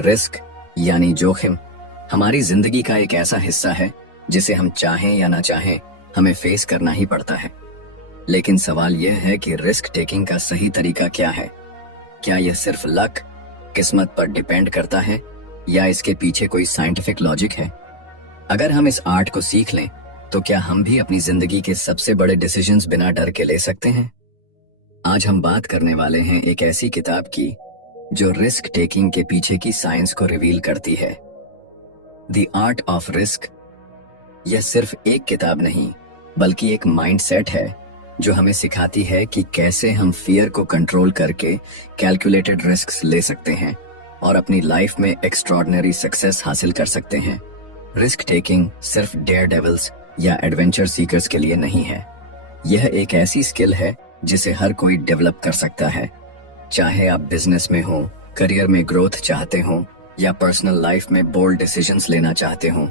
Risk यानी जोखिम हमारी जिंदगी का एक ऐसा हिस्सा है जिसे हम चाहें या ना चाहें हमें फेस करना ही पड़ता है। लेकिन सवाल यह है कि रिस्क टेकिंग का सही तरीका क्या है। क्या यह सिर्फ लक, किस्मत पर डिपेंड करता है या इसके पीछे कोई साइंटिफिक लॉजिक है। अगर हम इस आर्ट को सीख लें तो क्या हम भी अपनी जिंदगी के सबसे बड़े डिसीजंस बिना डर के ले सकते हैं। आज हम बात करने वाले हैं एक ऐसी किताब की जो रिस्क टेकिंग के पीछे की साइंस को रिवील करती है। The art of risk. यह सिर्फ एक किताब नहीं बल्कि एक माइंडसेट है जो हमें सिखाती है कि कैसे हम फियर को कंट्रोल करके कैलकुलेटेड रिस्क्स ले सकते हैं और अपनी लाइफ में एक्स्ट्रॉर्डिनरी सक्सेस हासिल कर सकते हैं। रिस्क टेकिंग सिर्फ डेयर डेविल्स या एडवेंचर सीकर्स के लिए नहीं है। यह एक ऐसी स्किल है जिसे हर कोई डेवलप कर सकता है। चाहे आप बिजनेस में हो, करियर में ग्रोथ चाहते हो या पर्सनल लाइफ में बोल्ड डिसीजंस लेना चाहते हो,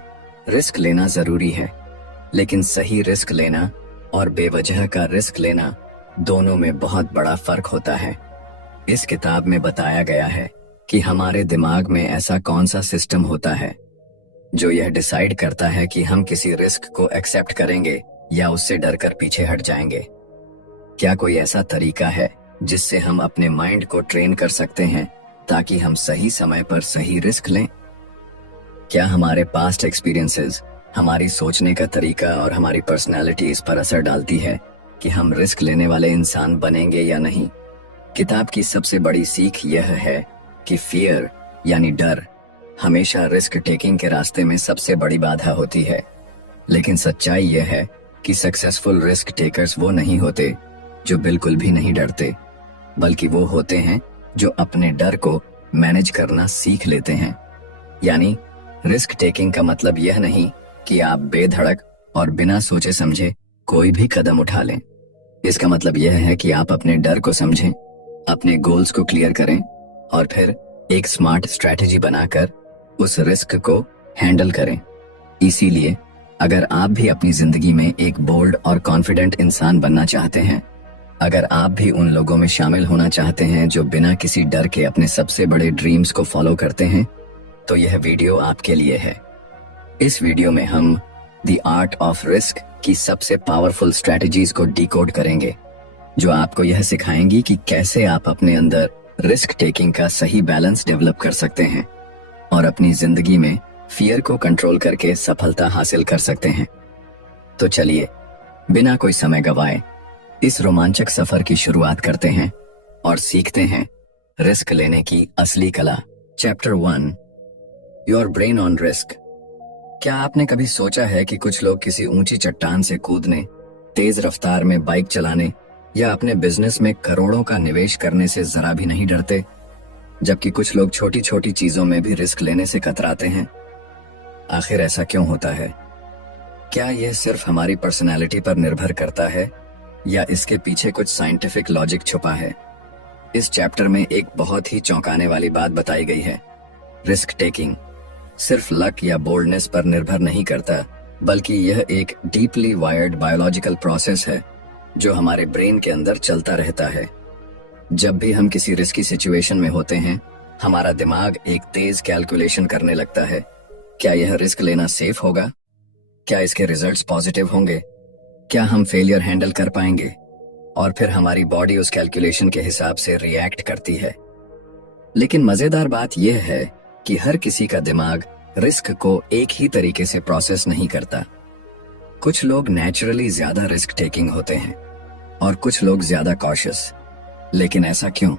रिस्क लेना जरूरी है। लेकिन सही रिस्क लेना और बेवजह का रिस्क लेना दोनों में बहुत बड़ा फर्क होता है। इस किताब में बताया गया है कि हमारे दिमाग में ऐसा कौन सा सिस्टम होता है जो यह डिसाइड करता है कि हम किसी रिस्क को एक्सेप्ट करेंगे या उससे डरकर पीछे हट जाएंगे। क्या कोई ऐसा तरीका है जिससे हम अपने माइंड को ट्रेन कर सकते हैं ताकि हम सही समय पर सही रिस्क लें? क्या हमारे पास्ट एक्सपीरियंसेस, हमारी सोचने का तरीका और हमारी पर्सनालिटी इस पर असर डालती है कि हम रिस्क लेने वाले इंसान बनेंगे या नहीं? किताब की सबसे बड़ी सीख यह है कि फियर यानी डर हमेशा रिस्क टेकिंग के रास्ते में सबसे बड़ी बाधा होती है। लेकिन सच्चाई यह है कि सक्सेसफुल रिस्क टेकर्स वो नहीं होते जो बिल्कुल भी नहीं डरते, बल्कि वो होते हैं जो अपने डर को मैनेज करना सीख लेते हैं। यानी रिस्क टेकिंग का मतलब यह नहीं कि आप बेधड़क और बिना सोचे समझे कोई भी कदम उठा लें। इसका मतलब यह है कि आप अपने डर को समझें, अपने गोल्स को क्लियर करें और फिर एक स्मार्ट स्ट्रैटेजी बनाकर उस रिस्क को हैंडल करें। इसीलिए अगर आप भी अपनी जिंदगी में एक बोल्ड और कॉन्फिडेंट इंसान बनना चाहते हैं, अगर आप भी उन लोगों में शामिल होना चाहते हैं जो बिना किसी डर के अपने सबसे बड़े ड्रीम्स को फॉलो करते हैं, तो यह वीडियो आपके लिए है। इस वीडियो में हम द आर्ट ऑफ रिस्क की सबसे पावरफुल स्ट्रैटेजीज को डिकोड करेंगे जो आपको यह सिखाएंगी कि कैसे आप अपने अंदर रिस्क टेकिंग का सही बैलेंस डेवलप कर सकते हैं और अपनी जिंदगी में फियर को कंट्रोल करके सफलता हासिल कर सकते हैं। तो चलिए बिना कोई समय गवाए इस रोमांचक सफर की शुरुआत करते हैं और सीखते हैं रिस्क लेने की असली कला। Chapter 1, your brain on risk. क्या आपने कभी सोचा है कि कुछ लोग किसी ऊंची चट्टान से कूदने, तेज रफ्तार में बाइक चलाने या अपने बिजनेस में करोड़ों का निवेश करने से जरा भी नहीं डरते, जबकि कुछ लोग छोटी छोटी चीजों में भी रिस्क लेने से कतराते हैं? आखिर ऐसा क्यों होता है? क्या यह सिर्फ हमारी पर्सनैलिटी पर निर्भर करता है या इसके पीछे कुछ साइंटिफिक लॉजिक छुपा है? इस चैप्टर में एक बहुत ही चौंकाने वाली बात बताई गई है। रिस्क टेकिंग सिर्फ लक या बोल्डनेस पर निर्भर नहीं करता, बल्कि यह एक डीपली वायर्ड बायोलॉजिकल प्रोसेस है जो हमारे ब्रेन के अंदर चलता रहता है। जब भी हम किसी रिस्की सिचुएशन में होते हैं, हमारा दिमाग एक तेज कैलकुलेशन करने लगता है। क्या यह रिस्क लेना सेफ होगा? क्या इसके रिजल्ट्स पॉजिटिव होंगे? क्या हम फेलियर हैंडल कर पाएंगे? और फिर हमारी बॉडी उस कैलकुलेशन के हिसाब से रिएक्ट करती है। लेकिन मजेदार बात यह है कि हर किसी का दिमाग रिस्क को एक ही तरीके से प्रोसेस नहीं करता। कुछ लोग नेचुरली ज्यादा रिस्क टेकिंग होते हैं और कुछ लोग ज्यादा कॉशियस। लेकिन ऐसा क्यों?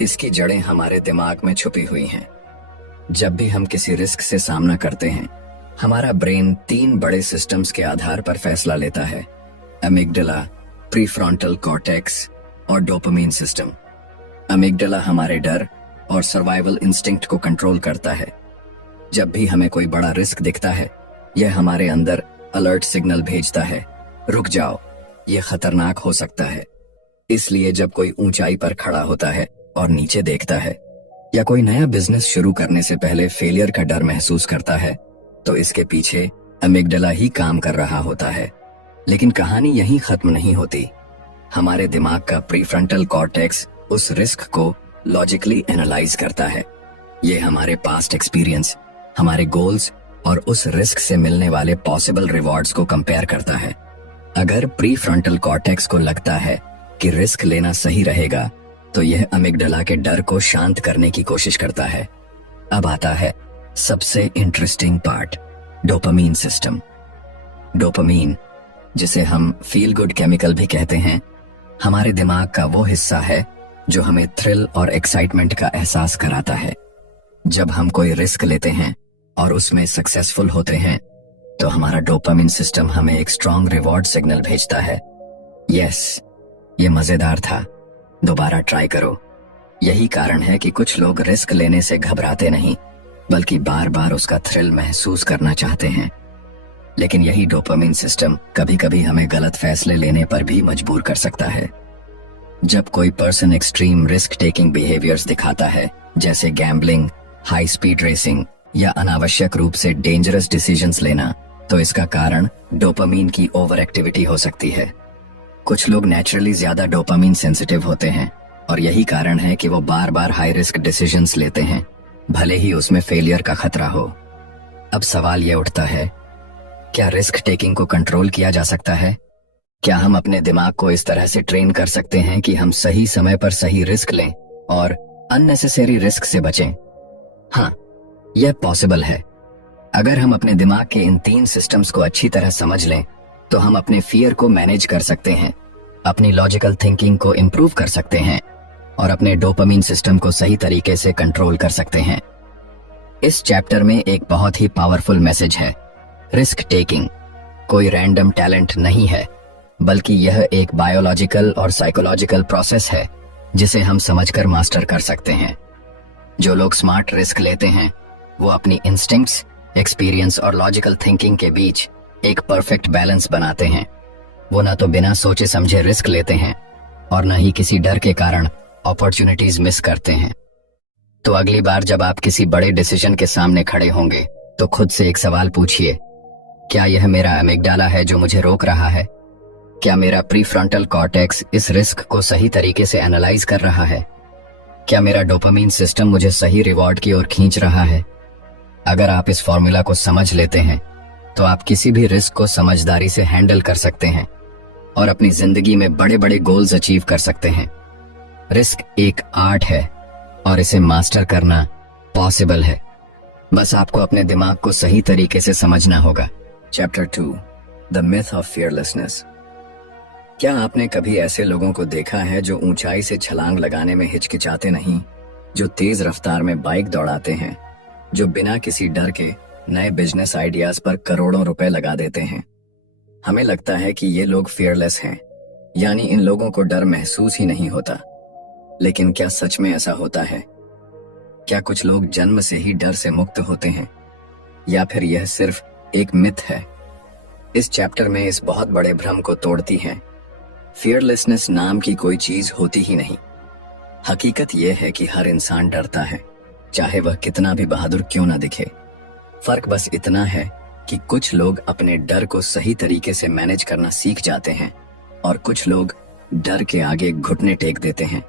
इसकी जड़ें हमारे दिमाग में छुपी हुई हैं। जब भी हम किसी रिस्क से सामना करते हैं, हमारा ब्रेन 3 बड़े सिस्टम्स के आधार पर फैसला लेता है: अमिगडाला, प्रीफ्रंटल कॉर्टेक्स और डोपामाइन सिस्टम। अमिगडाला हमारे डर और सर्वाइवल इंस्टिंक्ट को कंट्रोल करता है। जब भी हमें कोई बड़ा रिस्क दिखता है, यह हमारे अंदर अलर्ट सिग्नल भेजता है, रुक जाओ, यह खतरनाक हो सकता है। इसलिए जब कोई ऊंचाई पर खड़ा होता है और नीचे देखता है, या कोई नया बिजनेस शुरू करने से पहले फेलियर का डर महसूस करता है, तो इसके पीछे अमिगडाला ही काम कर रहा होता है। लेकिन कहानी यहीं खत्म नहीं होती। हमारे दिमाग का प्रीफ्रंटल कॉर्टेक्स उस रिस्क को लॉजिकली एनालाइज करता है। ये हमारे पास्ट एक्सपीरियंस, हमारे गोल्स और उस रिस्क से मिलने वाले पॉसिबल रिवॉर्ड्स को कंपेयर करता है। अगर प्री फ्रंटल कॉर्टेक्स को लगता है कि रिस्क लेना सही रहेगा, तो यह अमिगडाला के डर को शांत करने की कोशिश करता है। अब आता है सबसे interesting part, dopamine system. Dopamine, जिसे हम फील गुड केमिकल भी कहते हैं, हमारे दिमाग का वो हिस्सा है जो हमें थ्रिल और एक्साइटमेंट का एहसास कराता है। जब हम कोई रिस्क लेते हैं और उसमें सक्सेसफुल होते हैं, तो हमारा डोपामिन सिस्टम हमें एक स्ट्रॉन्ग रिवॉर्ड सिग्नल भेजता है। यस, ये मजेदार था, दोबारा ट्राई करो। यही कारण है कि कुछ लोग रिस्क लेने से घबराते नहीं, बल्कि बार बार उसका थ्रिल महसूस करना चाहते हैं। लेकिन यही डोपामिन सिस्टम कभी कभी हमें गलत फैसले लेने पर भी मजबूर कर सकता है। जब कोई person extreme risk taking behaviours दिखाता है, जैसे गैम्बलिंग, हाई स्पीड रेसिंग या अनावश्यक रूप से डेंजरस डिसीजंस लेना, तो इसका कारण डोपामीन की ओवर एक्टिविटी हो सकती है। कुछ लोग नेचुरली ज्यादा डोपामीन सेंसिटिव होते हैं और यही कारण है कि वो बार बार हाई रिस्क डिसीजंस लेते हैं, भले ही उसमें फेलियर का खतरा हो। अब सवाल ये उठता है, क्या रिस्क टेकिंग को कंट्रोल किया जा सकता है? क्या हम अपने दिमाग को इस तरह से ट्रेन कर सकते हैं कि हम सही समय पर सही रिस्क लें और अननेसेसरी रिस्क से बचें? हाँ, यह पॉसिबल है। अगर हम अपने दिमाग के इन 3 सिस्टम्स को अच्छी तरह समझ लें, तो हम अपने फियर को मैनेज कर सकते हैं, अपनी लॉजिकल थिंकिंग को इम्प्रूव कर सकते हैं और अपने डोपामीन सिस्टम को सही तरीके से कंट्रोल कर सकते हैं। इस चैप्टर में एक बहुत ही पावरफुल मैसेज है। रिस्क टेकिंग कोई रैंडम टैलेंट नहीं है, बल्कि यह एक बायोलॉजिकल और साइकोलॉजिकल प्रोसेस है जिसे हम समझकर मास्टर कर सकते हैं। जो लोग स्मार्ट रिस्क लेते हैं, वो अपनी इंस्टिंक्ट्स, एक्सपीरियंस और लॉजिकल थिंकिंग के बीच एक परफेक्ट बैलेंस बनाते हैं। वो ना तो बिना सोचे समझे रिस्क लेते हैं और न ही किसी डर के कारण अपॉर्चुनिटीज मिस करते हैं। तो अगली बार जब आप किसी बड़े डिसीजन के सामने खड़े होंगे, तो खुद से एक सवाल पूछिए, क्या यह मेरा अमिगडाला है जो मुझे रोक रहा है? क्या मेरा प्रीफ्रंटल कॉर्टेक्स इस रिस्क को सही तरीके से एनालाइज कर रहा है? क्या मेरा डोपामीन सिस्टम मुझे सही रिवॉर्ड की ओर खींच रहा है? अगर आप इस फॉर्मूला को समझ लेते हैं, तो आप किसी भी रिस्क को समझदारी से हैंडल कर सकते हैं और अपनी जिंदगी में बड़े बड़े गोल्स अचीव कर सकते हैं। रिस्क एक आर्ट है और इसे मास्टर करना पॉसिबल है। बस आपको अपने दिमाग को सही तरीके से समझना होगा। Chapter 2, the myth of fearlessness. क्या आपने कभी ऐसे लोगों को देखा है जो ऊंचाई से छलांग लगाने में हिचकिचाते नहीं, जो तेज रफ्तार में बाइक दौड़ाते हैं, जो बिना किसी डर के नए बिजनेस आइडियाज पर करोड़ों रुपए लगा देते हैं? हमें लगता है कि ये लोग फियरलेस हैं, यानी इन लोगों को डर महसूस ही नहीं होता। लेकिन क्या सच में ऐसा होता है? क्या कुछ लोग जन्म से ही डर से मुक्त होते हैं, या फिर यह सिर्फ एक मिथ है? इस चैप्टर में इस बहुत बड़े भ्रम को तोड़ती है। फियरलेसनेस नाम की कोई चीज होती ही नहीं। हकीकत यह है कि हर इंसान डरता है, चाहे वह कितना भी बहादुर क्यों ना दिखे। फर्क बस इतना है कि कुछ लोग अपने डर को सही तरीके से मैनेज करना सीख जाते हैं और कुछ लोग डर के आगे घुटने टेक देते हैं।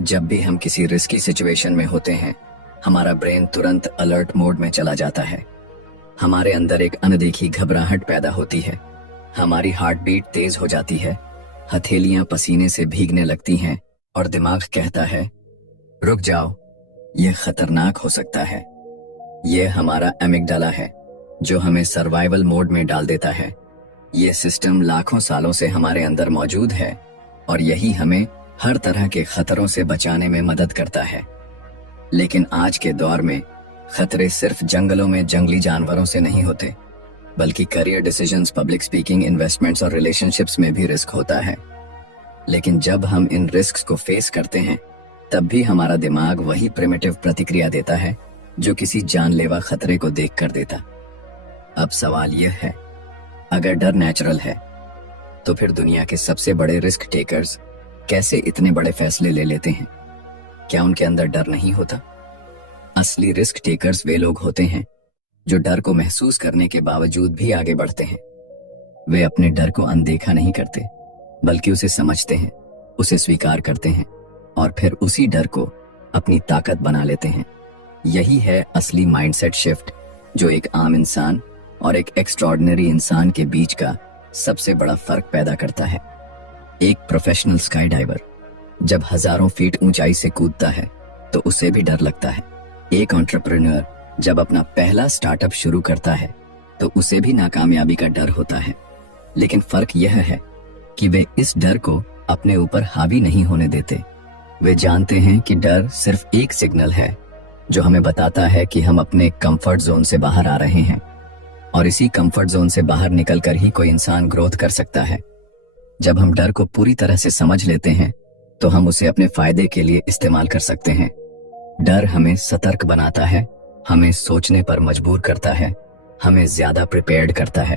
जब भी हम किसी रिस्की सिचुएशन में होते हैं, हमारा ब्रेन तुरंत अलर्ट मोड में चला जाता है। हमारे अंदर एक अनदेखी घबराहट पैदा होती है, हमारी हार्ट बीट तेज हो जाती है, हथेलियां पसीने से भीगने लगती हैं और दिमाग कहता है, रुक जाओ, यह खतरनाक हो सकता है। यह हमारा एमिगडाला है जो हमें सर्वाइवल मोड में डाल देता है। यह सिस्टम लाखों सालों से हमारे अंदर मौजूद है और यही हमें हर तरह के खतरों से बचाने में मदद करता है। लेकिन आज के दौर में खतरे सिर्फ जंगलों में जंगली जानवरों से नहीं होते, बल्कि career decisions, public speaking, investments और रिलेशनशिप्स में भी रिस्क होता है। लेकिन जब हम इन रिस्क्स को फेस करते हैं, तब भी हमारा दिमाग वही प्रिमिटिव प्रतिक्रिया देता है जो किसी जानलेवा खतरे को देखकर देता। अब सवाल यह है, अगर डर नेचुरल है, तो फिर दुनिया के सबसे बड़े रिस्क टेकर्स कैसे इतने बड़े फैसले ले लेते हैं? क्या उनके अंदर डर नहीं होता? असली रिस्क टेकर्स वे लोग होते हैं जो डर को महसूस करने के बावजूद भी आगे बढ़ते हैं। वे अपने डर को अनदेखा नहीं करते, बल्कि उसे समझते हैं, उसे स्वीकार करते हैं और फिर उसी डर को अपनी ताकत बना लेते हैं। यही है असली माइंडसेट शिफ्ट जो एक आम इंसान और एक एक्स्ट्रॉर्डिनरी इंसान के बीच का सबसे बड़ा फर्क पैदा करता है। एक प्रोफेशनल स्काई डाइवर जब हजारों फीट ऊंचाई से कूदता है तो उसे भी डर लगता है। एक एंटरप्रेन्योर जब अपना पहला स्टार्टअप शुरू करता है तो उसे भी नाकामयाबी का डर होता है, लेकिन फर्क यह है कि वे इस डर को अपने ऊपर हावी नहीं होने देते। वे जानते हैं कि डर सिर्फ एक सिग्नल है जो हमें बताता है कि हम अपने कंफर्ट जोन से बाहर आ रहे हैं, और इसी कंफर्ट जोन से बाहर निकलकर ही कोई इंसान ग्रोथ कर सकता है। जब हम डर को पूरी तरह से समझ लेते हैं तो हम उसे अपने फायदे के लिए इस्तेमाल कर सकते हैं। डर हमें सतर्क बनाता है, हमें सोचने पर मजबूर करता है, हमें ज्यादा प्रिपेयर्ड करता है।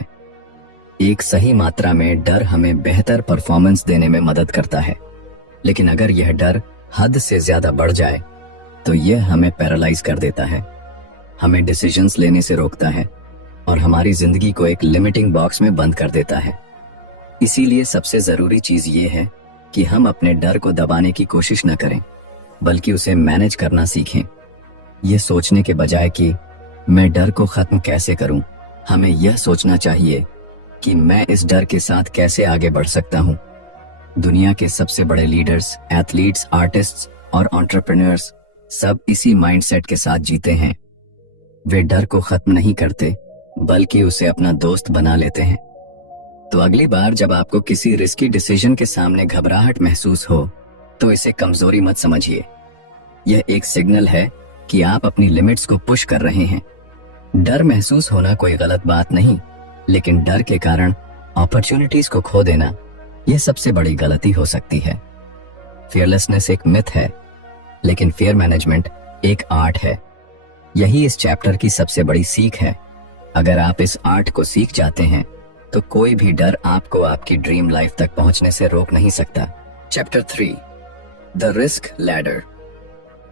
एक सही मात्रा में डर हमें बेहतर परफॉर्मेंस देने में मदद करता है, लेकिन अगर यह डर हद से ज्यादा बढ़ जाए तो यह हमें पैरालाइज कर देता है, हमें डिसीजंस लेने से रोकता है और हमारी जिंदगी को एक लिमिटिंग बॉक्स में बंद कर देता है। इसीलिए सबसे जरूरी चीज ये है कि हम अपने डर को दबाने की कोशिश न करें, बल्कि उसे मैनेज करना सीखें। यह सोचने के बजाय कि मैं डर को खत्म कैसे करूं, हमें यह सोचना चाहिए कि मैं इस डर के साथ कैसे आगे बढ़ सकता हूं। दुनिया के सबसे बड़े लीडर्स, एथलीट्स, आर्टिस्ट्स और एंटरप्रेन्योर्स सब इसी माइंडसेट के साथ जीते हैं। वे डर को खत्म नहीं करते, बल्कि उसे अपना दोस्त बना लेते हैं। तो अगली बार जब आपको किसी रिस्की डिसीजन के सामने घबराहट महसूस हो तो इसे कमजोरी मत समझिए। यह एक सिग्नल है कि आप अपनी लिमिट्स को पुश कर रहे हैं। डर महसूस होना कोई गलत बात नहीं, लेकिन डर के कारण अपॉर्चुनिटीज को खो देना यह सबसे बड़ी गलती हो सकती है। फियरलेसनेस एक मिथ है, लेकिन फियर मैनेजमेंट एक आर्ट है। यही इस चैप्टर की सबसे बड़ी सीख है। अगर आप इस आर्ट को सीख जाते हैं तो कोई भी डर आपको आपकी ड्रीम लाइफ तक पहुंचने से रोक नहीं सकता। Chapter 3, the risk ladder.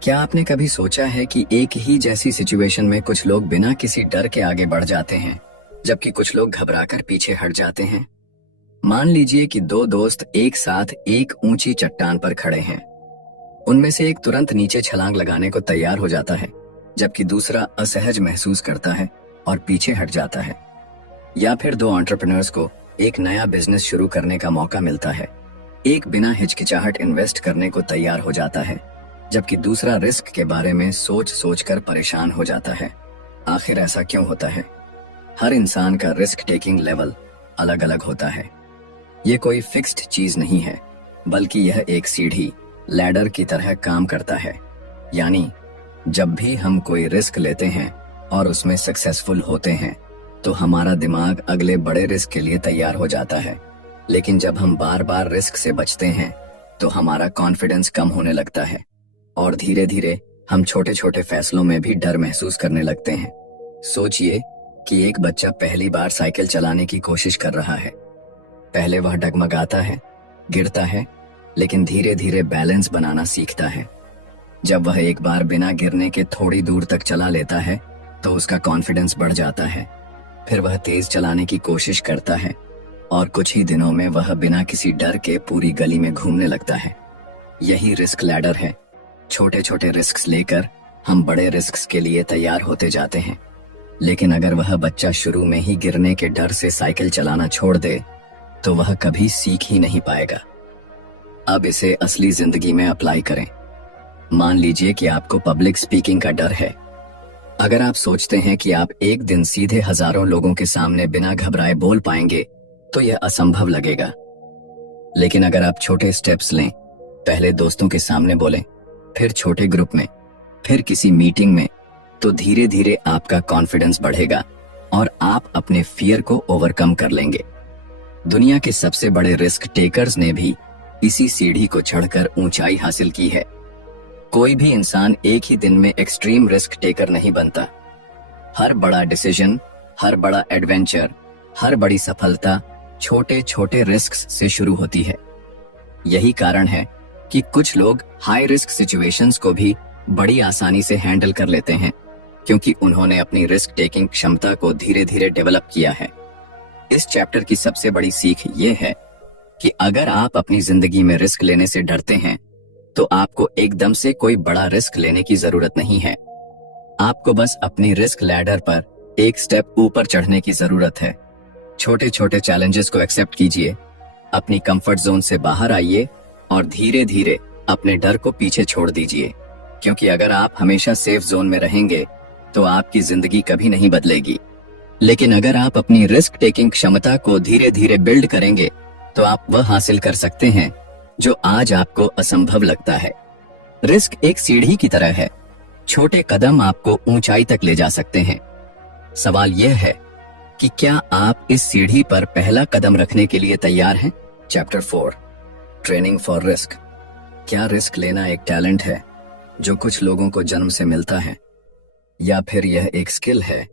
क्या आपने कभी सोचा है कि एक ही जैसी सिचुएशन में कुछ लोग बिना किसी डर के आगे बढ़ जाते हैं, जबकि कुछ लोग घबराकर पीछे हट जाते हैं? मान लीजिए कि दो दोस्त एक साथ एक ऊंची चट्टान पर खड़े हैं। उनमें से एक तुरंत नीचे छलांग लगाने को तैयार हो जाता है, जबकि दूसरा असहज महसूस करता है और पीछे हट जाता है। या फिर दो एंटरप्रेन्योर्स को एक नया बिजनेस शुरू करने का मौका मिलता है। एक बिना हिचकिचाहट इन्वेस्ट करने को तैयार हो जाता है, जबकि दूसरा रिस्क के बारे में सोच सोचकर परेशान हो जाता है। आखिर ऐसा क्यों होता है? हर इंसान का रिस्क टेकिंग लेवल अलग अलग होता है। ये कोई फिक्स्ड चीज नहीं है, बल्कि यह एक सीढ़ी, लैडर की तरह काम करता है। यानी जब भी हम कोई रिस्क लेते हैं और उसमें सक्सेसफुल होते हैं तो हमारा दिमाग अगले बड़े रिस्क के लिए तैयार हो जाता है। लेकिन जब हम बार बार रिस्क से बचते हैं तो हमारा कॉन्फिडेंस कम होने लगता है और धीरे धीरे हम छोटे छोटे फैसलों में भी डर महसूस करने लगते हैं। सोचिए कि एक बच्चा पहली बार साइकिल चलाने की कोशिश कर रहा है। पहले वह डगमगाता है, गिरता है, लेकिन धीरे धीरे बैलेंस बनाना सीखता है। जब वह एक बार बिना गिरने के थोड़ी दूर तक चला लेता है तो उसका कॉन्फिडेंस बढ़ जाता है। फिर वह तेज चलाने की कोशिश करता है और कुछ ही दिनों में वह बिना किसी डर के पूरी गली में घूमने लगता है। यही रिस्क लैडर है। छोटे छोटे रिस्क लेकर हम बड़े रिस्क के लिए तैयार होते जाते हैं। लेकिन अगर वह बच्चा शुरू में ही गिरने के डर से साइकिल चलाना छोड़ दे तो वह कभी सीख ही नहीं पाएगा। अब इसे असली जिंदगी में अप्लाई करें। मान लीजिए कि आपको पब्लिक स्पीकिंग का डर है। अगर आप सोचते हैं कि आप एक दिन सीधे हजारों लोगों के सामने बिना घबराए बोल पाएंगे तो यह असंभव लगेगा। लेकिन अगर आप छोटे स्टेप्स लें, पहले दोस्तों के सामने बोलें, फिर छोटे ग्रुप में, फिर किसी मीटिंग में, तो धीरे धीरे आपका कॉन्फिडेंस बढ़ेगा और आप अपने फियर को ओवरकम कर लेंगे। दुनिया के सबसे बड़े रिस्क टेकर्स ने भी इसी सीढ़ी को चढ़कर ऊंचाई हासिल की है। कोई भी इंसान एक ही दिन में एक्सट्रीम रिस्क टेकर नहीं बनता। हर बड़ा डिसीजन, हर बड़ा एडवेंचर, हर बड़ी सफलता छोटे छोटे रिस्क्स से शुरू होती है। यही कारण है कि कुछ लोग हाई रिस्क सिचुएशंस को भी बड़ी आसानी से हैंडल कर लेते हैं, क्योंकि उन्होंने अपनी रिस्क टेकिंग क्षमता को धीरे धीरे डेवलप किया है। इस चैप्टर की सबसे बड़ी सीख ये है कि अगर आप अपनी जिंदगी में रिस्क लेने से डरते हैं तो आपको एकदम से कोई बड़ा रिस्क लेने की जरूरत नहीं है। आपको बस अपनी रिस्क लैडर पर एक स्टेप ऊपर चढ़ने की जरूरत है। छोटे छोटे चैलेंजेस को एक्सेप्ट कीजिए, अपनी कंफर्ट जोन से बाहर आइए और धीरे धीरे अपने डर को पीछे छोड़ दीजिए, क्योंकि अगर आप हमेशा सेफ जोन में रहेंगे तो आपकी जिंदगी कभी नहीं बदलेगी। लेकिन अगर आप अपनी रिस्क टेकिंग क्षमता को धीरे धीरे बिल्ड करेंगे तो आप वह हासिल कर सकते हैं जो आज आपको असंभव लगता है। रिस्क एक सीढ़ी की तरह है, छोटे कदम आपको ऊंचाई तक ले जा सकते हैं। सवाल यह है कि क्या आप इस सीढ़ी पर पहला कदम रखने के लिए तैयार हैं? Chapter 4, training for risk. क्या रिस्क लेना एक टैलेंट है जो कुछ लोगों को जन्म से मिलता है, या फिर यह एक स्किल है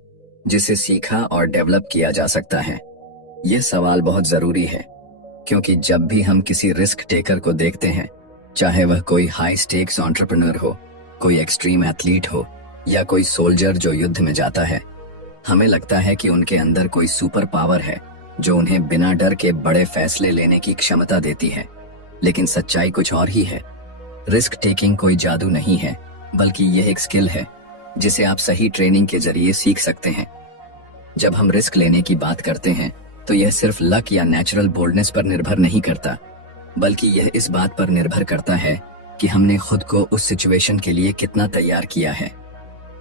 जिसे सीखा और डेवलप किया जा सकता है? यह सवाल बहुत जरूरी है, क्योंकि जब भी हम किसी रिस्क टेकर को देखते हैं, चाहे वह कोई हाई स्टेक्स एंटरप्रेन्योर हो, कोई एक्सट्रीम एथलीट हो, या कोई सोल्जर जो युद्ध में जाता है, हमें लगता है कि उनके अंदर कोई सुपर पावर है जो उन्हें बिना डर के बड़े फैसले लेने की क्षमता देती है। लेकिन सच्चाई कुछ और ही है। रिस्क टेकिंग कोई जादू नहीं है, बल्कि यह एक स्किल है जिसे आप सही ट्रेनिंग के जरिए सीख सकते हैं। जब हम रिस्क लेने की बात करते हैं तो यह सिर्फ लक या नेचुरल बोल्डनेस पर निर्भर नहीं करता, बल्कि यह इस बात पर निर्भर करता है कि हमने खुद को उस सिचुएशन के लिए कितना तैयार किया है।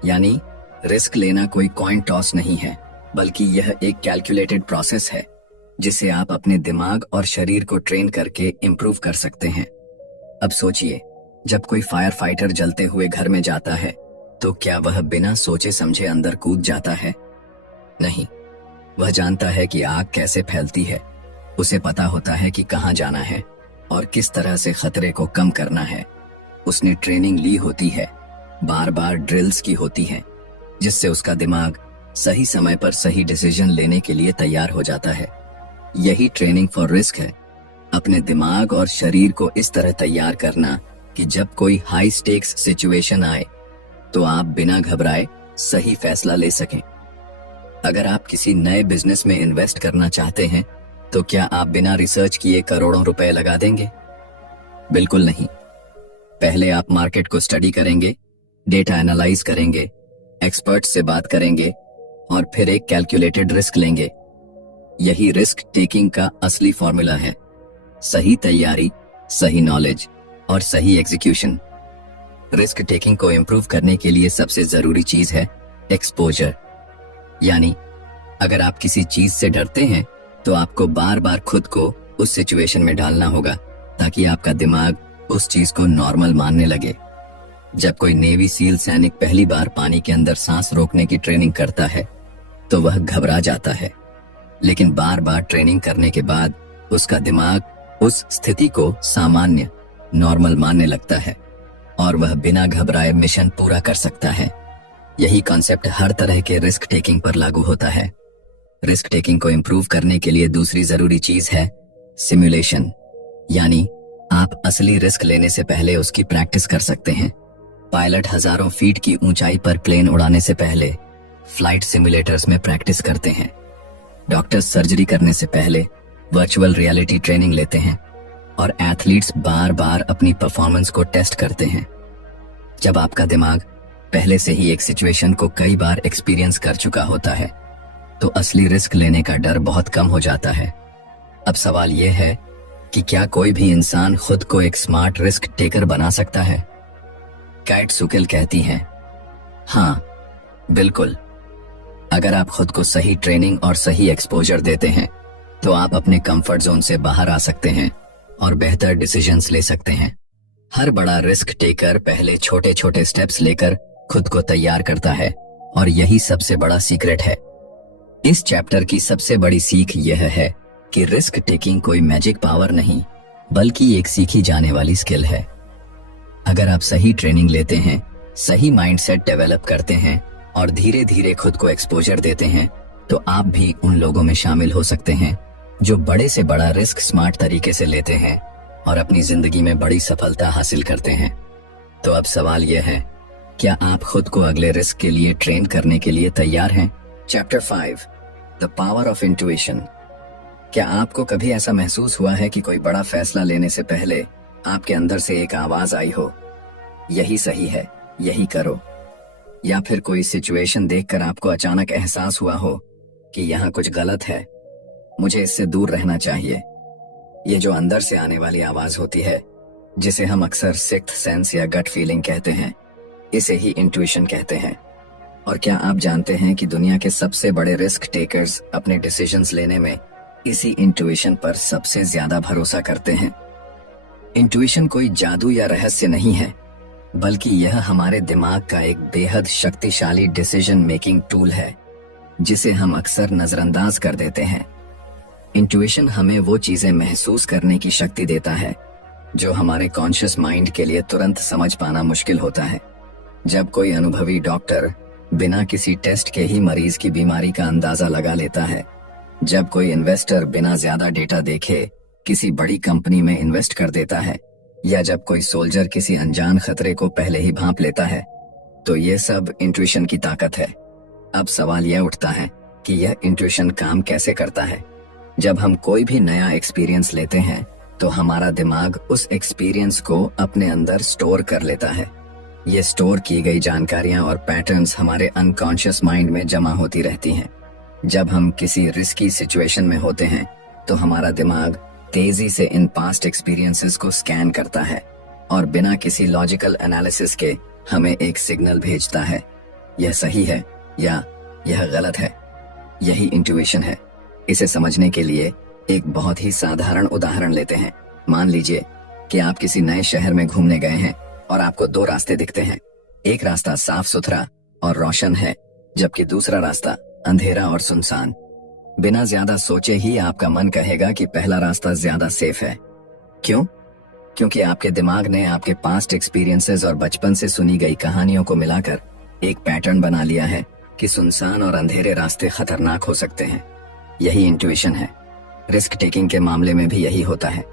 यानी रिस्क लेना कोई कॉइन टॉस नहीं है, बल्कि यह एक कैलकुलेटेड प्रोसेस है जिसे आप अपने दिमाग और शरीर को ट्रेन करके इम्प्रूव कर सकते हैं। अब सोचिए, जब कोई फायर फाइटर जलते हुए घर में जाता है तो क्या वह बिना सोचे समझे अंदर कूद जाता है? नहीं, वह जानता है कि आग कैसे फैलती है, उसे पता होता है कि कहां जाना है और किस तरह से खतरे को कम करना है। उसने ट्रेनिंग ली होती है, बार बार ड्रिल्स की होती है, जिससे उसका दिमाग सही समय पर सही डिसीजन लेने के लिए तैयार हो जाता है। यही ट्रेनिंग फॉर रिस्क है, अपने दिमाग और शरीर को इस तरह तैयार करना कि जब कोई हाई स्टेक्स सिचुएशन आए तो आप बिना घबराए सही फैसला ले सकें। अगर आप किसी नए बिजनेस में इन्वेस्ट करना चाहते हैं तो क्या आप बिना रिसर्च किए करोड़ों रुपए लगा देंगे? बिल्कुल नहीं। पहले आप मार्केट को स्टडी करेंगे, डेटा एनालाइज करेंगे, एक्सपर्ट से बात करेंगे और फिर एक कैलकुलेटेड रिस्क लेंगे। यही रिस्क टेकिंग का असली फॉर्मूला है। सही तैयारी, सही नॉलेज और सही एग्जीक्यूशन। रिस्क टेकिंग को इम्प्रूव करने के लिए सबसे जरूरी चीज है एक्सपोजर। यानी अगर आप किसी चीज से डरते हैं तो आपको बार बार खुद को उस सिचुएशन में डालना होगा ताकि आपका दिमाग उस चीज को नॉर्मल मानने लगे। जब कोई नेवी सील सैनिक पहली बार पानी के अंदर सांस रोकने की ट्रेनिंग करता है तो वह घबरा जाता है, लेकिन बार बार ट्रेनिंग करने के बाद उसका दिमाग उस स्थिति को सामान्य, नॉर्मल मानने लगता है और वह बिना घबराए मिशन पूरा कर सकता है। यही कॉन्सेप्ट हर तरह के रिस्क टेकिंग पर लागू होता है। रिस्क टेकिंग को इम्प्रूव करने के लिए दूसरी जरूरी चीज है सिमुलेशन। यानी आप असली रिस्क लेने से पहले उसकी प्रैक्टिस कर सकते हैं। पायलट हजारों फीट की ऊंचाई पर प्लेन उड़ाने से पहले फ्लाइट सिमुलेटर्स में प्रैक्टिस करते हैं। डॉक्टर्स सर्जरी करने से पहले वर्चुअल रियलिटी ट्रेनिंग लेते हैं और एथलीट्स बार बार अपनी परफॉर्मेंस को टेस्ट करते हैं। जब आपका दिमाग पहले से ही एक सिचुएशन को कई बार एक्सपीरियंस कर चुका होता है तो असली रिस्क लेने का डर बहुत कम हो जाता है। अब सवाल यह है कि क्या कोई भी इंसान खुद को एक स्मार्ट रिस्क टेकर बना सकता है? कैट सुकेल कहती हैं, हाँ, बिल्कुल। अगर आप खुद को सही ट्रेनिंग और सही एक्सपोजर देते हैं तो आप अपने कंफर्ट जोन से बाहर आ सकते हैं और बेहतर डिसीजंस ले सकते हैं। हर बड़ा रिस्क टेकर पहले छोटे छोटे स्टेप्स लेकर खुद को तैयार करता है और यही सबसे बड़ा सीक्रेट है। इस चैप्टर की सबसे बड़ी सीख यह है कि रिस्क टेकिंग कोई मैजिक पावर नहीं, बल्कि एक सीखी जाने वाली स्किल है। अगर आप सही ट्रेनिंग लेते हैं, सही माइंडसेट डेवलप करते हैं और धीरे धीरे खुद को एक्सपोजर देते हैं तो आप भी उन लोगों में शामिल हो सकते हैं जो बड़े से बड़ा रिस्क स्मार्ट तरीके से लेते हैं और अपनी जिंदगी में बड़ी सफलता हासिल करते हैं। तो अब सवाल यह है, क्या आप खुद को अगले रिस्क के लिए ट्रेन करने के लिए तैयार हैं? Chapter 5, the power of intuition. क्या आपको कभी ऐसा महसूस हुआ है कि कोई बड़ा फैसला लेने से पहले आपके अंदर से एक आवाज आई हो, यही सही है, यही करो? या फिर कोई सिचुएशन देखकर आपको अचानक एहसास हुआ हो कि यहाँ कुछ गलत है, मुझे इससे दूर रहना चाहिए। ये जो अंदर से आने वाली आवाज होती है, जिसे हम अक्सर सिक्स्थ सेंस या गट फीलिंग कहते हैं, इसे ही इंट्यूशन कहते हैं। और क्या आप जानते हैं कि दुनिया के सबसे बड़े रिस्क टेकर्स अपने डिसीजंस लेने में इसी इंट्यूशन पर सबसे ज्यादा भरोसा करते हैं। इंट्यूशन कोई जादू या रहस्य नहीं है, बल्कि यह हमारे दिमाग का एक बेहद शक्तिशाली डिसीजन मेकिंग टूल है, जिसे हम अक्सर नजरअंदाज कर देते हैं। इंट्यूशन हमें वो चीजें महसूस करने की शक्ति देता है जो हमारे कॉन्शियस माइंड के लिए तुरंत समझ पाना मुश्किल होता है। जब कोई अनुभवी डॉक्टर बिना किसी टेस्ट के ही मरीज की बीमारी का अंदाजा लगा लेता है, जब कोई इन्वेस्टर बिना ज्यादा डेटा देखे किसी बड़ी कंपनी में इन्वेस्ट कर देता है, या जब कोई सोल्जर किसी अनजान खतरे को पहले ही भांप लेता है, तो ये सब इंट्यूशन की ताकत है। अब सवाल यह उठता है कि यह इंट्यूशन काम कैसे करता है। जब हम कोई भी नया एक्सपीरियंस लेते हैं तो हमारा दिमाग उस एक्सपीरियंस को अपने अंदर स्टोर कर लेता है। ये स्टोर की गई जानकारियां और पैटर्न्स हमारे अनकॉन्शियस माइंड में जमा होती रहती हैं। जब हम किसी रिस्की सिचुएशन में होते हैं तो हमारा दिमाग तेजी से इन पास्ट एक्सपीरियंसेस को स्कैन करता है और बिना किसी लॉजिकल एनालिसिस के हमें एक सिग्नल भेजता है, यह सही है या यह गलत है। यही इंट्यूशन है। इसे समझने के लिए एक बहुत ही साधारण उदाहरण लेते हैं। मान लीजिए कि आप किसी नए शहर में घूमने गए हैं और आपको दो रास्ते दिखते हैं। एक रास्ता साफ सुथरा और रोशन है, जबकि दूसरा रास्ता अंधेरा और सुनसान। बिना ज्यादा सोचे ही आपका मन कहेगा कि पहला रास्ता ज्यादा सेफ है। क्यों? क्योंकि आपके दिमाग ने आपके पास्ट एक्सपीरियंसेस और बचपन से सुनी गई कहानियों को मिलाकर एक पैटर्न बना लिया है कि सुनसान और अंधेरे रास्ते खतरनाक हो सकते हैं। यही इंट्यूशन है। रिस्क टेकिंग के मामले में भी यही होता है।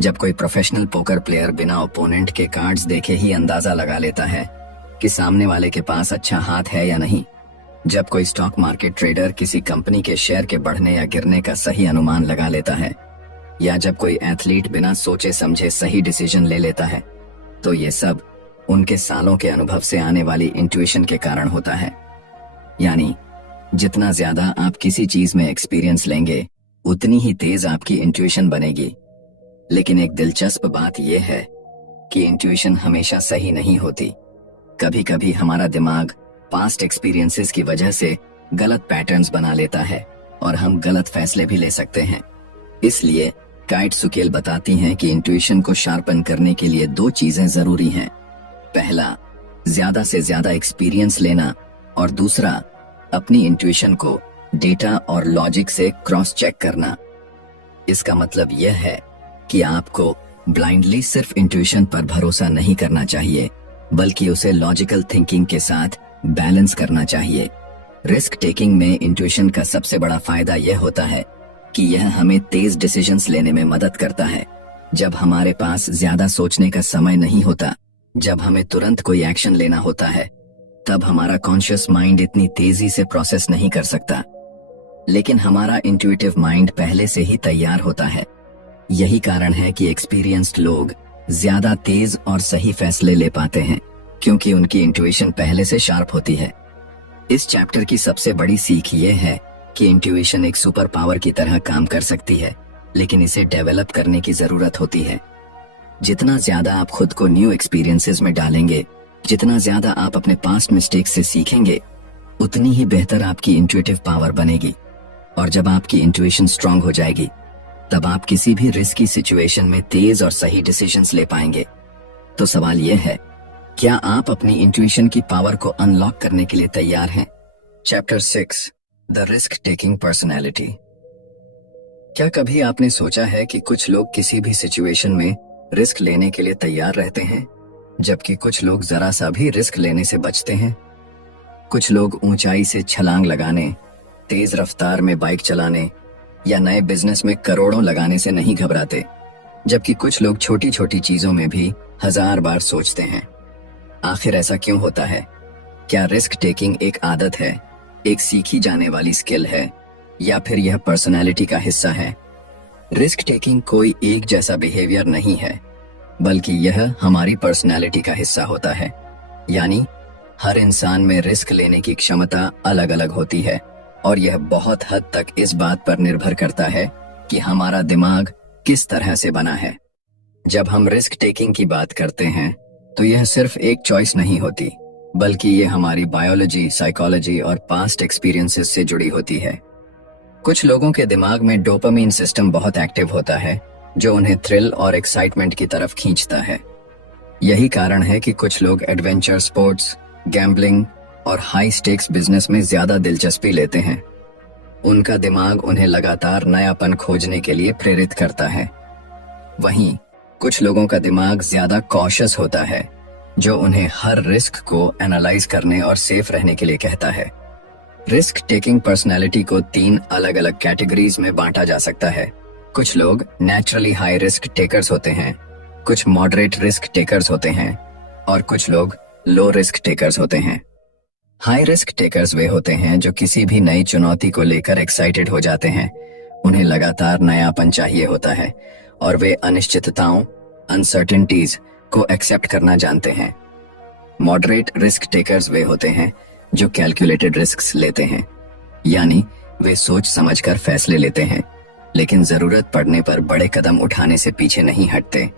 जब कोई प्रोफेशनल पोकर प्लेयर बिना ओपोनेंट के कार्ड्स देखे ही अंदाजा लगा लेता है कि सामने वाले के पास अच्छा हाथ है या नहीं, जब कोई स्टॉक मार्केट ट्रेडर किसी कंपनी के शेयर के बढ़ने या गिरने का सही अनुमान लगा लेता है, या जब कोई एथलीट बिना सोचे समझे सही डिसीजन ले लेता है, तो ये सब उनके सालों के अनुभव से आने वाली इंट्यूशन के कारण होता है। यानी जितना ज्यादा आप किसी चीज में एक्सपीरियंस लेंगे, उतनी ही तेज आपकी इंट्यूशन बनेगी। लेकिन एक दिलचस्प बात यह है कि इंट्यूशन हमेशा सही नहीं होती। कभी कभी हमारा दिमाग पास्ट एक्सपीरियंसेस की वजह से गलत पैटर्न्स बना लेता है और हम गलत फैसले भी ले सकते हैं। इसलिए काइट सुकेल बताती हैं कि इंट्यूशन को शार्पन करने के लिए दो चीजें जरूरी हैं। पहला, ज्यादा से ज्यादा एक्सपीरियंस लेना, और दूसरा, अपनी इंट्यूशन को डेटा और लॉजिक से क्रॉस चेक करना। इसका मतलब यह है कि आपको ब्लाइंडली सिर्फ इंट्यूशन पर भरोसा नहीं करना चाहिए, बल्कि उसे लॉजिकल थिंकिंग के साथ बैलेंस करना चाहिए। रिस्क टेकिंग में इंट्यूशन का सबसे बड़ा फायदा यह होता है कि यह हमें तेज डिसीजंस लेने में मदद करता है। जब हमारे पास ज्यादा सोचने का समय नहीं होता, जब हमें तुरंत कोई एक्शन लेना होता है, तब हमारा कॉन्शियस माइंड इतनी तेजी से प्रोसेस नहीं कर सकता। लेकिन हमारा इंट्यूटिव माइंड पहले से ही तैयार होता है। यही कारण है कि एक्सपीरियंस्ड लोग ज्यादा तेज और सही फैसले ले पाते हैं, क्योंकि उनकी इंट्यूशन पहले से शार्प होती है। इस चैप्टर की सबसे बड़ी सीख ये है कि इंट्यूशन एक सुपर पावर की तरह काम कर सकती है, लेकिन इसे डेवलप करने की जरूरत होती है। जितना ज्यादा आप खुद को न्यू एक्सपीरियंसेस में डालेंगे, जितना ज्यादा आप अपने पास्ट मिस्टेक्स से सीखेंगे, उतनी ही बेहतर आपकी इंट्यूटिव पावर बनेगी। और जब आपकी इंट्यूशन स्ट्रांग हो जाएगी, तब आप किसी भी रिस्की सिचुएशन में तेज और सही डिसीजंस ले पाएंगे। तो सवाल यह है, क्या आप अपनी इंट्यूशन की पावर को अनलॉक करने के लिए तैयार हैं? Chapter 6, the risk taking personality. क्या कभी आपने सोचा है कि कुछ लोग किसी भी सिचुएशन में रिस्क लेने के लिए तैयार रहते हैं, जबकि कुछ लोग जरा सा भी रिस्क लेने से बचते हैं? कुछ लोग ऊंचाई से छलांग लगाने, तेज रफ्तार में बाइक चलाने या नए बिजनेस में करोड़ों लगाने से नहीं घबराते, जबकि कुछ लोग छोटी छोटी चीजों में भी 1000 बार सोचते हैं। आखिर ऐसा क्यों होता है? क्या रिस्क टेकिंग एक आदत है, एक सीखी जाने वाली स्किल है, या फिर यह पर्सनैलिटी का हिस्सा है? रिस्क टेकिंग कोई एक जैसा बिहेवियर नहीं है, बल्कि यह हमारी पर्सनैलिटी का हिस्सा होता है। यानी हर इंसान में रिस्क लेने की क्षमता अलग अलग होती है और यह बहुत हद तक इस बात पर निर्भर करता है कि हमारा दिमाग किस तरह से बना है। जब हम रिस्क टेकिंग की बात करते हैं तो यह सिर्फ एक चॉइस नहीं होती, बल्कि ये हमारी बायोलॉजी, साइकोलॉजी और पास्ट एक्सपीरियंसेस से जुड़ी होती है। कुछ लोगों के दिमाग में डोपामीन सिस्टम बहुत एक्टिव होता है जो उन्हें थ्रिल और एक्साइटमेंट की तरफ खींचता है। यही कारण है कि कुछ लोग एडवेंचर स्पोर्ट्स, गैम्बलिंग और हाई स्टेक्स बिजनेस में ज्यादा दिलचस्पी लेते हैं। उनका दिमाग उन्हें लगातार नयापन खोजने के लिए प्रेरित करता है। वहीं कुछ लोगों का दिमाग ज्यादा कॉशियस होता है जो उन्हें हर रिस्क को एनालाइज करने और सेफ रहने के लिए कहता है। रिस्क टेकिंग पर्सनैलिटी को 3 अलग अलग कैटेगरीज में बांटा जा सकता है। कुछ लोग नेचुरली हाई रिस्क टेकर्स होते हैं, कुछ मॉडरेट रिस्क टेकर्स होते हैं और कुछ लोग लो रिस्क टेकर्स होते हैं। हाई रिस्क टेकर्स वे होते हैं जो किसी भी नई चुनौती को लेकर एक्साइटेड हो जाते हैं। उन्हें लगातार नयापन चाहिए होता है और वे अनिश्चितताओं, अनसर्टेनिटीज को एक्सेप्ट करना जानते हैं। मॉडरेट रिस्क टेकर्स वे होते हैं जो कैलकुलेटेड रिस्क्स लेते हैं, यानी वे सोच समझकर फैसले लेते हैं लेकिन जरूरत पड़ने पर बड़े कदम उठाने से पीछे नहीं हटते।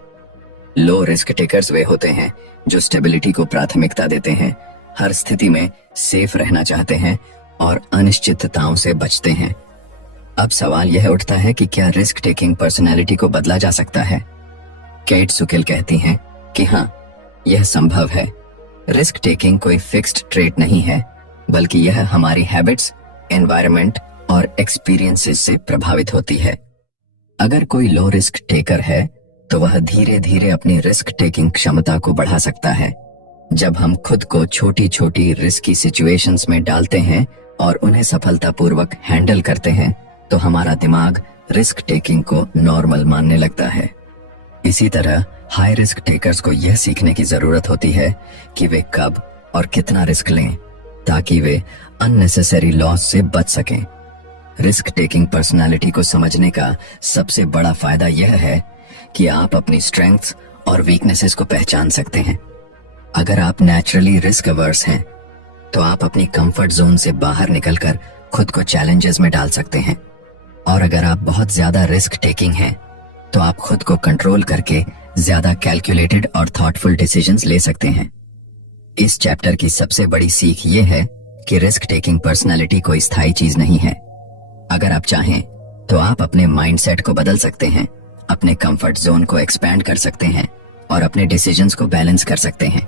लो रिस्क टेकर्स वे होते हैं जो स्टेबिलिटी को प्राथमिकता देते हैं, हर स्थिति में सेफ रहना चाहते हैं और अनिश्चितताओं से बचते हैं। अब सवाल यह उठता है कि क्या रिस्क टेकिंग पर्सनैलिटी को बदला जा सकता है? केट सुकिल कहती हैं कि हाँ, यह संभव है। रिस्क टेकिंग कोई फिक्स्ड ट्रेट नहीं है, बल्कि यह हमारी हैबिट्स, एनवायरनमेंट और एक्सपीरियंसेस से प्रभावित होती है। अगर कोई लो रिस्क टेकर है तो वह धीरे धीरे अपनी रिस्क टेकिंग क्षमता को बढ़ा सकता है। जब हम खुद को छोटी छोटी रिस्की सिचुएशंस में डालते हैं और उन्हें सफलतापूर्वक हैंडल करते हैं तो हमारा दिमाग रिस्क टेकिंग को नॉर्मल मानने लगता है। इसी तरह हाई रिस्क टेकर्स को यह सीखने की जरूरत होती है कि वे कब और कितना रिस्क लें ताकि वे अननेसेसरी लॉस से बच सकें। रिस्क टेकिंग पर्सनालिटी को समझने का सबसे बड़ा फायदा यह है कि आप अपनी स्ट्रेंथ्स और वीकनेसेस को पहचान सकते हैं। अगर आप नेचुरली रिस्क अवर्स हैं तो आप अपनी कंफर्ट जोन से बाहर निकलकर खुद को चैलेंजेस में डाल सकते हैं, और अगर आप बहुत ज्यादा रिस्क टेकिंग हैं तो आप खुद को कंट्रोल करके ज्यादा कैलकुलेटेड और थॉटफुल डिसीजंस ले सकते हैं। इस चैप्टर की सबसे बड़ी सीख ये है कि रिस्क टेकिंग पर्सनालिटी कोई स्थायी चीज नहीं है। अगर आप चाहें तो आप अपने माइंडसेट को बदल सकते हैं, अपने कंफर्ट जोन को एक्सपैंड कर सकते हैं और अपने डिसीजंस को बैलेंस कर सकते हैं।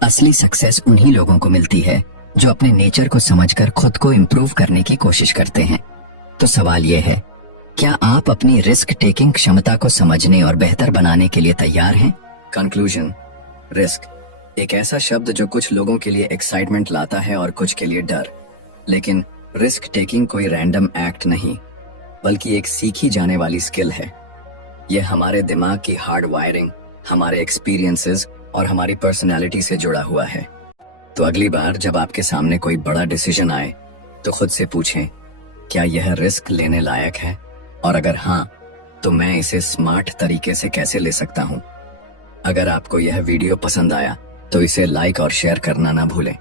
असली सक्सेस उन्हीं लोगों को मिलती है जो अपने नेचर को समझकर खुद को इम्प्रूव करने की कोशिश करते हैं। तो सवाल यह है, क्या आप अपनी रिस्क टेकिंग क्षमता को समझने और बेहतर बनाने के लिए तैयार हैं? कंक्लूजन। रिस्क एक ऐसा शब्द जो कुछ लोगों के लिए एक्साइटमेंट लाता है और कुछ के लिए डर, लेकिन रिस्क टेकिंग कोई रैंडम एक्ट नहीं, बल्कि एक सीखी जाने वाली स्किल है। यह हमारे दिमाग की हार्ड वायरिंग, हमारे एक्सपीरियंसेस और हमारी पर्सनैलिटी से जुड़ा हुआ है। तो अगली बार जब आपके सामने कोई बड़ा डिसीजन आए तो खुद से पूछें, क्या यह रिस्क लेने लायक है? और अगर हाँ, तो मैं इसे स्मार्ट तरीके से कैसे ले सकता हूँ? अगर आपको यह वीडियो पसंद आया तो इसे लाइक और शेयर करना ना भूलें।